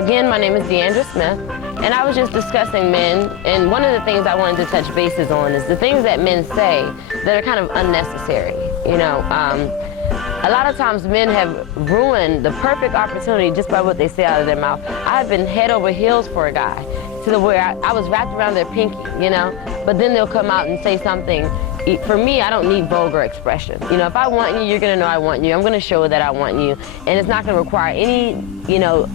Again, my name is DeAndre Smith, and I was just discussing men, and one of the things I wanted to touch bases on is the things that men say that are kind of unnecessary. You know, a lot of times men have ruined the perfect opportunity just by what they say out of their mouth. I've been head over heels for a guy to the where I was wrapped around their pinky, you know, but then they'll come out and say something. For me, I don't need vulgar expression. You know, if I want you, you're gonna know I want you. I'm gonna show that I want you, and it's not gonna require any, you know,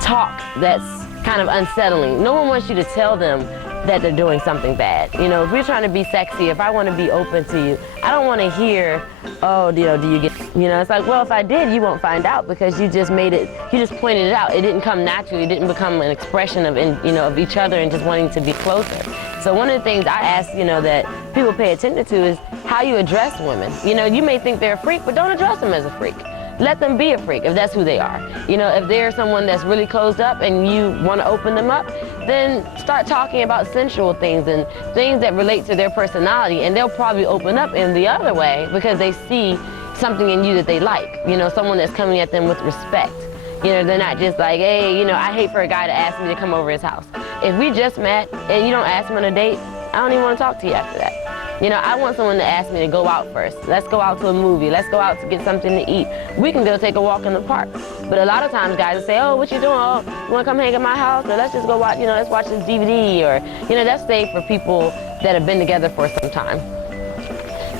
talk that's kind of unsettling. No one wants you to tell them that they're doing something bad. You know, if we're trying to be sexy, if I want to be open to you, I don't want to hear, oh, you know, do you get, you know, it's like, well, if I did, you won't find out because you just made it, you just pointed it out. It didn't come naturally. It didn't become an expression of, you know, of each other and just wanting to be closer. So one of the things I ask, you know, that people pay attention to is how you address women. You know, you may think they're a freak, but don't address them as a freak. Let them be a freak if that's who they are. You know, if they're someone that's really closed up and you want to open them up, then start talking about sensual things and things that relate to their personality, and they'll probably open up in the other way because they see something in you that they like. You know, someone that's coming at them with respect. You know, they're not just like, hey, you know, I hate for a guy to ask me to come over his house. If we just met and you don't ask me on a date, I don't even want to talk to you after that. You know, I want someone to ask me to go out first. Let's go out to a movie. Let's go out to get something to eat. We can go take a walk in the park. But a lot of times guys will say, oh, what you doing? Oh, you want to come hang at my house? Or let's just go watch, you know, let's watch this DVD. Or, you know, that's safe for people that have been together for some time.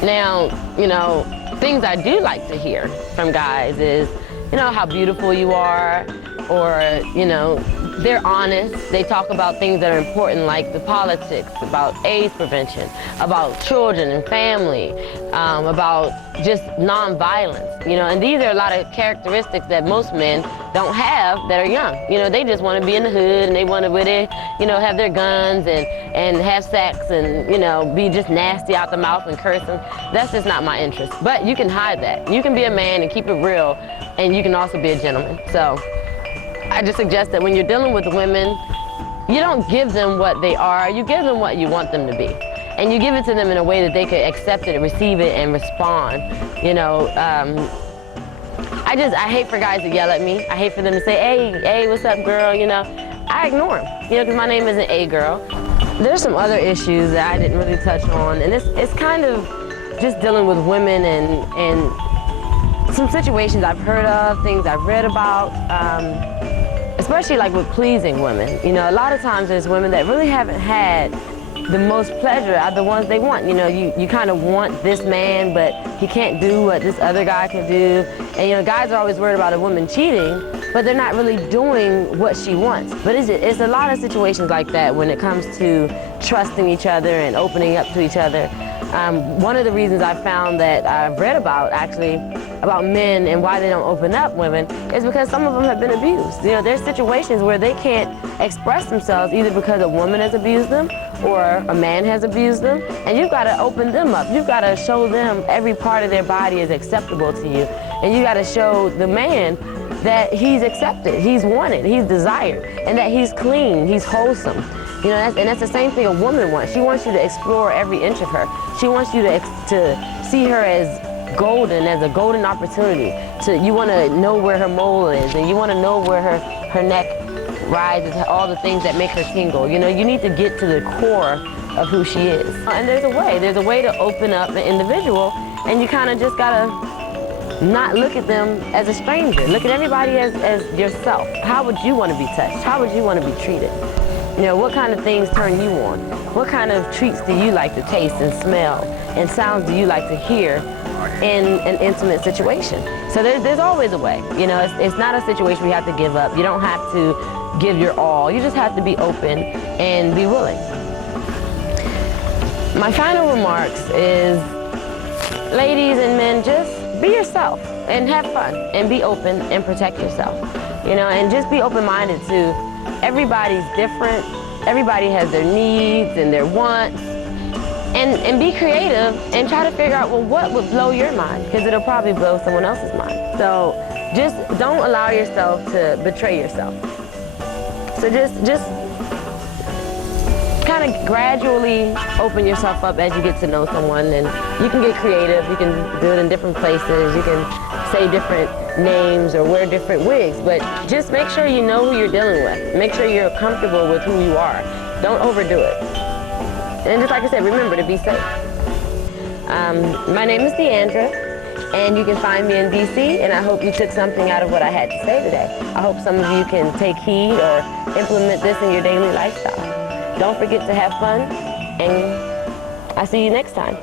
Now, you know, things I do like to hear from guys is, you know, how beautiful you are, or, you know, they're honest. They talk about things that are important, like the politics, about AIDS prevention, about children and family, about just nonviolence, you know, and these are a lot of characteristics that most men don't have that are young. You know, they just want to be in the hood and they want to really, you know, have their guns and have sex and, you know, be just nasty out the mouth and cursing. That's just not my interest. But you can hide that. You can be a man and keep it real, and you can also be a gentleman. So I just suggest that when you're dealing with women, you don't give them what they are, you give them what you want them to be. And you give it to them in a way that they could accept it, receive it, and respond. You know, I hate for guys to yell at me. I hate for them to say, hey, what's up, girl, you know. I ignore them, you know, because my name isn't A Girl. There's some other issues that I didn't really touch on, and it's kind of just dealing with women and some situations I've heard of, things I've read about. Especially like with pleasing women. You know, a lot of times there's women that really haven't had the most pleasure out of the ones they want. You know, you kind of want this man, but he can't do what this other guy can do. And you know, guys are always worried about a woman cheating, but they're not really doing what she wants. But it's a lot of situations like that when it comes to trusting each other and opening up to each other. One of the reasons I found that I've read about, actually, about men and why they don't open up women is because some of them have been abused. You know, there's situations where they can't express themselves either because a woman has abused them or a man has abused them, and you've got to open them up. You've got to show them every part of their body is acceptable to you, and you got to show the man that he's accepted, he's wanted, he's desired, and that he's clean, he's wholesome. You know, and that's the same thing a woman wants. She wants you to explore every inch of her. She wants you to see her as golden, as a golden opportunity. You want to know where her mole is, and you want to know where her neck rises, all the things that make her tingle. You know, you need to get to the core of who she is. And there's a way to open up the individual, and you kind of just gotta not look at them as a stranger. Look at everybody as yourself. How would you want to be touched? How would you want to be treated? You know, what kind of things turn you on? What kind of treats do you like to taste and smell? And sounds do you like to hear in an intimate situation? So there's always a way. You know, it's not a situation you have to give up. You don't have to give your all. You just have to be open and be willing. My final remarks is, ladies and men, just be yourself and have fun and be open and protect yourself. You know, and just be open-minded to everybody's different. Everybody has their needs and their wants. And be creative and try to figure out, well, what would blow your mind? Because it'll probably blow someone else's mind. So just don't allow yourself to betray yourself. So just kind of gradually open yourself up as you get to know someone, and you can get creative. You can do it in different places. You can say different names or wear different wigs, but just make sure you know who you're dealing with. Make sure you're comfortable with who you are. Don't overdo it. And just like I said, remember to be safe. My name is DeAndre, and you can find me in DC, and I hope you took something out of what I had to say today. I hope some of you can take heed or implement this in your daily lifestyle. Don't forget to have fun, and I'll see you next time.